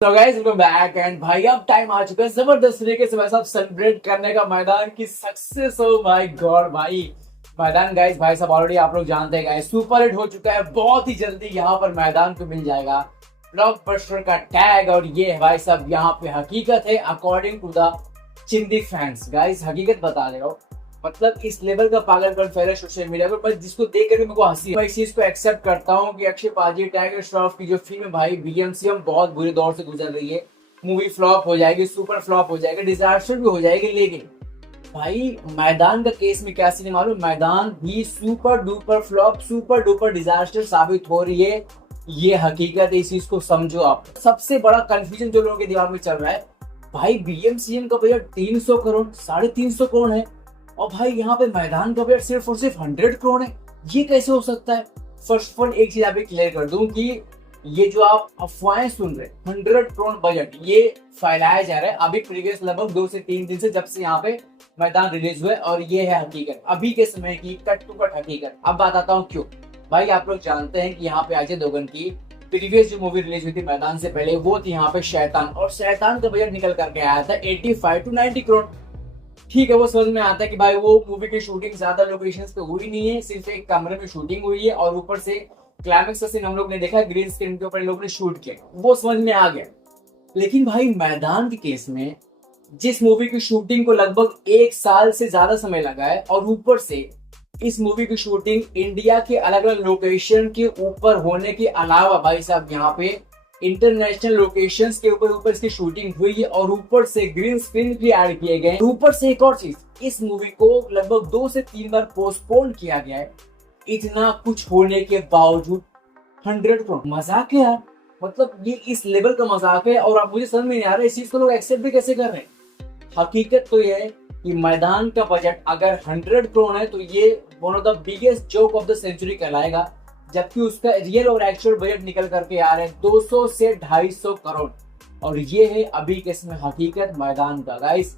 तो guys welcome back and भाई अब टाइम आ चुका है जबरदस्त तरीके से भाई साहब सेलिब्रेट करने का मैदान की सक्सेस। हो माय गॉड भाई मैदान गाइस भाई साहब ऑलरेडी आप लोग जानते हैं गाइस सुपर हिट हो चुका है। बहुत ही जल्दी यहाँ पर मैदान को मिल जाएगा ब्लॉकबस्टर का टैग और ये है भाई साहब यहाँ पे हकीकत है अकॉर्डिंग टू द चिंदी फैंस। गाइस हकीकत बता रहे हो मतलब इस लेवल का पागलपन फैला सोशल मीडिया पर बस जिसको देख कर मेरे को हंसी। मैं इस चीज को एक्सेप्ट करता हूँ कि अक्षय पाजी टाइगर श्रॉफ की जो फिल्म है भाई बीएमसीएम बहुत बुरे दौर से गुजर रही है। मूवी फ्लॉप हो जाएगी, सुपर फ्लॉप हो जाएगी, डिजास्टर भी हो जाएगी, लेकिन भाई मैदान का केस में क्या सीन मालूम, मैदान भी super duper flop super duper disaster साबित हो रही है। ये हकीकत है, इस चीज को समझो आप। सबसे बड़ा कंफ्यूजन जो लोगों के दिमाग में चल रहा है भाई बीएमसीएम का बजट 300 करोड़ 350 करोड़ है और भाई यहाँ पे मैदान का बजट सिर्फ और सिर्फ 100 करोड़ है। ये कैसे हो सकता है? फर्स्ट ऑफ ऑल एक चीज आप क्लियर कर दूं कि ये जो आप अफवाहें सुन रहे 100 करोड़ बजट ये फैलाया जा रहा है अभी प्रीवियस लगभग 2 से 3 दिन से जब से यहाँ पे मैदान रिलीज हुआ है और ये है हकीकत अभी के समय की कट टू कट हकीकत। अब बात आता हूँ क्यों। भाई आप लोग जानते हैं कि यहाँ पे अजय देवगन की प्रीवियस जो मूवी रिलीज हुई थी मैदान से पहले वो थी यहाँ पे शैतान, और शैतान का बजट निकल करके आया था 85 to 90 करोड़। ठीक है, वो समझ में आता है कि भाई वो मूवी की शूटिंग ज्यादा लोकेशंस पे हुई नहीं है, सिर्फ एक कमरे में शूटिंग हुई है और ऊपर से क्लाइमेक्स का सीन हम लोग ने देखा ग्रीन स्क्रीन के ऊपर लोग ने शूट किया, वो समझ में आ गया। लेकिन भाई मैदान के केस में जिस मूवी की शूटिंग को लगभग 1 साल से ज्यादा समय लगा है और ऊपर से इस मूवी की शूटिंग इंडिया के अलग अलग लोकेशन के ऊपर होने के अलावा भाई साहब यहाँ पे इंटरनेशनल लोकेशंस के ऊपर इसकी शूटिंग हुई है और ऊपर से ग्रीन स्क्रीन भी ऐड किए गए। ऊपर से एक और चीज, इस मूवी को लगभग 2 से 3 बार पोस्टपोन किया गया है। इतना कुछ होने के बावजूद 100 करोड़, मजाक है यार। मतलब ये इस लेवल का मजाक है और आप मुझे समझ में नहीं आ रहा है इस चीज को लोग एक्सेप्ट भी कैसे कर रहे हैं। हकीकत तो ये है कि मैदान का बजट अगर 100 करोड़ है तो ये one of the biggest joke of the century कहलाएगा, जबकि उसका रियल और एक्चुअल बजट निकल करके आ रहे हैं 200 से 250 करोड़। और ये है अभी के इसमें हकीकत मैदान का। गाइस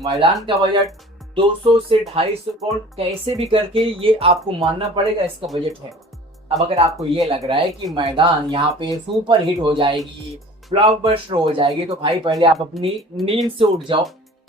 मैदान का बजट 200 से 250 करोड़ कैसे भी करके ये आपको मानना पड़ेगा इसका बजट है। अब अगर आपको ये लग रहा है कि मैदान यहाँ पे सुपर हिट हो जाएगी, ब्लॉकबस्टर हो जाएगी, तो भाई पहले आप अपनी नींद से उठ जाओ,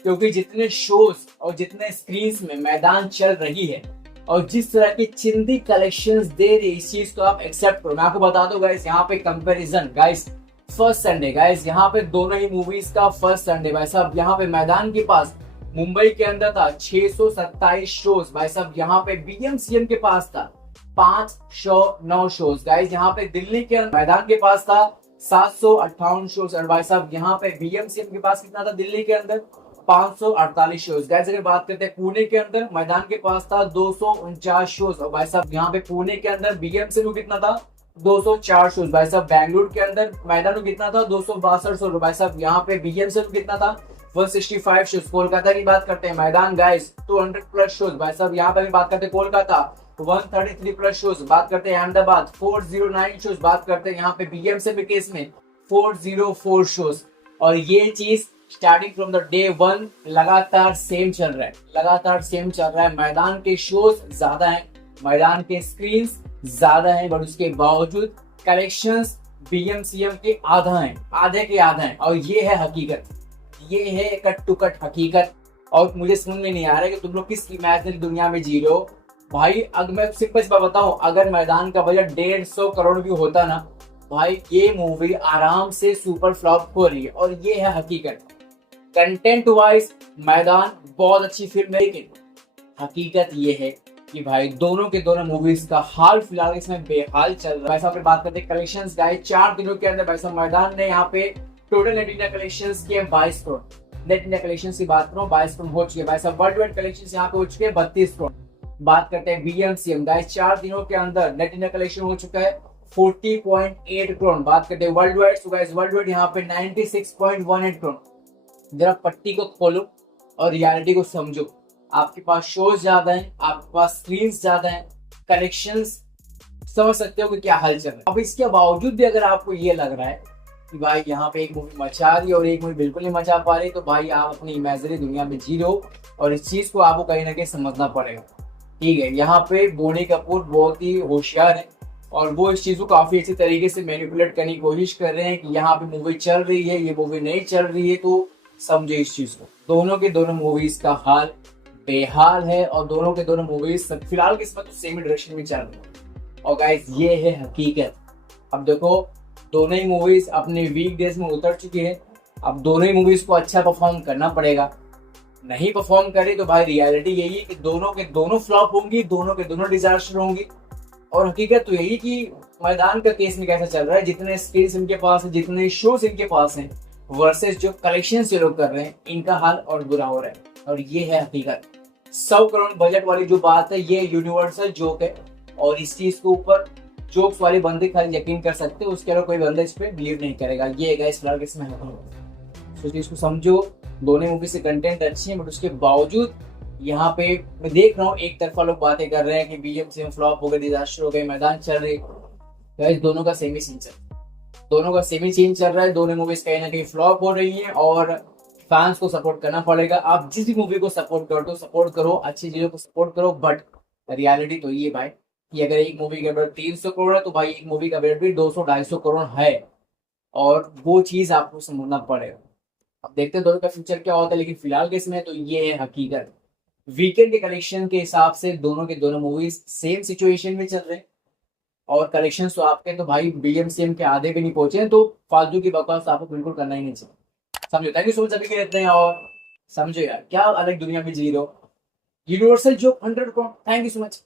क्योंकि जितने शोज और जितने स्क्रीन में मैदान चल रही है और जिस तरह की चिंदी कलेक्शंस दे रही इस चीज को आप एक्सेप्ट करो। मैं आपको बता दूं गाइस यहाँ पे comparison guys first Sunday guys यहाँ पे दोनों ही मूवीज का फर्स्ट संडे भाई साहब यहाँ पे मैदान के पास मुंबई के अंदर था 627 शोज, भाई साहब यहाँ पे बीएमसीएम के पास था 509 शोज। गाइस यहाँ पे दिल्ली के अंदर मैदान के पास था 758 शोज और भाई साहब यहाँ पे बीएमसीएम के पास कितना था दिल्ली के अंदर 548 शोज। गाइस अगर बात करते हैं पुणे के अंदर मैदान के पास था 249 शोज और भाई साहब यहाँ पे पुणे के अंदर बीएमसी में कितना था 204 शोज। भाई साहब बैंगलोर के अंदर मैदान में कितना था 262 शोज। भाई साहब यहाँ पे बीएमसी में कितना था 165 शोज। कोलकाता की बात करते हैं मैदान गाइस 200 प्लस शोज। भाई साहब यहाँ पे बात करते हैं कोलकाता 133 प्लस शोज। बात करते हैं अहमदाबाद 409 शोज। बात करते हैं यहाँ पे बीएमसी के केस में 404 शोज। और ये चीज स्टार्टिंग फ्रॉम द डे 1 लगातार सेम चल रहा है, लगातार सेम चल रहा है। मैदान के शोज ज्यादा हैं, मैदान के स्क्रीन्स ज्यादा हैं, बट उसके बावजूद कलेक्शंस बीएमसीएम के आधा हैं, आधे के आधा हैं। और ये है हकीकत, ये है कट टू कट हकीकत। और मुझे समझ में नहीं आ रहा है कि तुम लोग किस इमेजिनरी दुनिया में जी रहे हो। भाई अगर मैं सिंपल सी बात बताऊं, अगर मैदान का बजट 150 करोड़ भी होता ना भाई ये मूवी आराम से सुपर फ्लॉप हो रही है। और ये है हकीकत। कंटेंट वाइज मैदान बहुत अच्छी फिल्म है, लेकिन हकीकत ये है कि भाई दोनों के दोनों मूवीज का हाल फिलहाल इसमें बेहाल चल रहा है। भाई साहब बात करते हैं कलेक्शंस गाइस 4 दिनों के अंदर भाई साहब मैदान ने यहाँ पे टोटल नेट इंडिया कलेक्शंस किए 22 करोड़। नेट इंडिया कलेक्शंस की बात करूँ 22 करोड़ हो चुके हैं। भाई साहब वर्ल्ड वाइड कलेक्शंस यहाँ पे हो चुके हैं 32 करोड़। बात करते हैं बीएमसीएम गाइस 4 दिनों के अंदर नेट इंडिया कलेक्शन हो चुका है 40.8 करोड़। बात करते हैं world wide, so guys world wide यहाँ पे 96.18 करोड़। जरा पट्टी को खोलो और रियलिटी को समझो। आपके पास शोज ज्यादा हैं, आपके पास स्क्रीन ज्यादा हैं, कलेक्शंस समझ सकते हो कि क्या हाल चल रहा है। अब इसके बावजूद भी अगर आपको ये लग रहा है कि भाई यहाँ पे एक मूवी मचा रही है और एक मूवी बिल्कुल नहीं मचा पा रही, तो भाई आप अपनी इमेजिनरी दुनिया में जी रहे हो और इस चीज को आपको कहीं ना कहीं समझना पड़ेगा। ठीक है, यहाँ पे बोनी कपूर बहुत ही होशियार है, और वो इस चीज को काफी अच्छी तरीके से मैनिपुलेट करने की कोशिश कर रहे हैं कि यहाँ पे मूवी चल रही है, ये मूवी नहीं चल रही है। तो समझे इस चीज को, दोनों के दोनों मूवीज का हाल बेहाल है और दोनों के दोनों मूवीज फिलहाल के समय तो सेम डायरेक्शन में चल रही है। और गाइस ये है हकीकत। अब देखो दोनों ही मूवीज अपने वीक डेज में उतर चुकी है। अब दोनों ही मूवीज को अच्छा परफॉर्म करना पड़ेगा। नहीं परफॉर्म करे तो भाई रियलिटी यही है कि दोनों के दोनों फ्लॉप होंगी, दोनों के दोनों डिजास्टर होंगी। और हकीकत तो यही कि मैदान का केस में कैसा चल रहा है, जितने स्किल्स इनके पास है, जितने शोज इनके पास हैं वर्सेस जो कलेक्शन ये लोग कर रहे हैं, इनका हाल और बुरा हो रहा है। और ये है हकीकत। 100 करोड़ बजट वाली जो बात है ये यूनिवर्सल जोक है और इस चीज के ऊपर जोक्स वाले बंदे खाली यकीन कर सकते हैं, उसके अलावा कोई बंदा इस पे बिलीव नहीं करेगा। ये है इस फिलहाल किसमें तो चीज को समझो। दोनों मूवी से कंटेंट अच्छी है बट उसके बावजूद यहाँ पे मैं देख रहा हूँ एक तरफा लोग बातें कर रहे हैं कि बीएमसी फ्लॉप हो गए, डिजास्टर हो गए, मैदान चल रही है। दोनों का सेमी सीन चल दोनों का सेमी सीन चल रहा है। दोनों मूवीज कहीं ना कहीं फ्लॉप हो रही है और फैंस को सपोर्ट करना पड़ेगा। आप जिस भी मूवी को सपोर्ट करो तो सपोर्ट करो, अच्छी चीजों को सपोर्ट करो। बट रियलिटी तो ये भाई कि अगर एक मूवी का बजट 300 करोड़ है तो भाई एक मूवी का बजट भी 200-250 करोड़ है और वो चीज आपको समझना पड़ेगा। अब देखते हैं दोनों का फ्यूचर क्या होता है, लेकिन फिलहाल के इसमें तो ये है हकीकत। वीकेंड के कलेक्शन के हिसाब से दोनों के दोनों मूवीज सेम सिचुएशन में चल रहे हैं और कलेक्शन तो आपके तो भाई बीएमसीएम के आधे भी नहीं पहुंचे हैं। तो फालतू की बकवास आपको बिल्कुल करना ही नहीं चाहिए। समझो। थैंक यू सो मच सभी के रहते हैं और समझो यार क्या अलग दुनिया में जी रहे हो। यूनिवर्सल जो 100 crore. Thank you so much.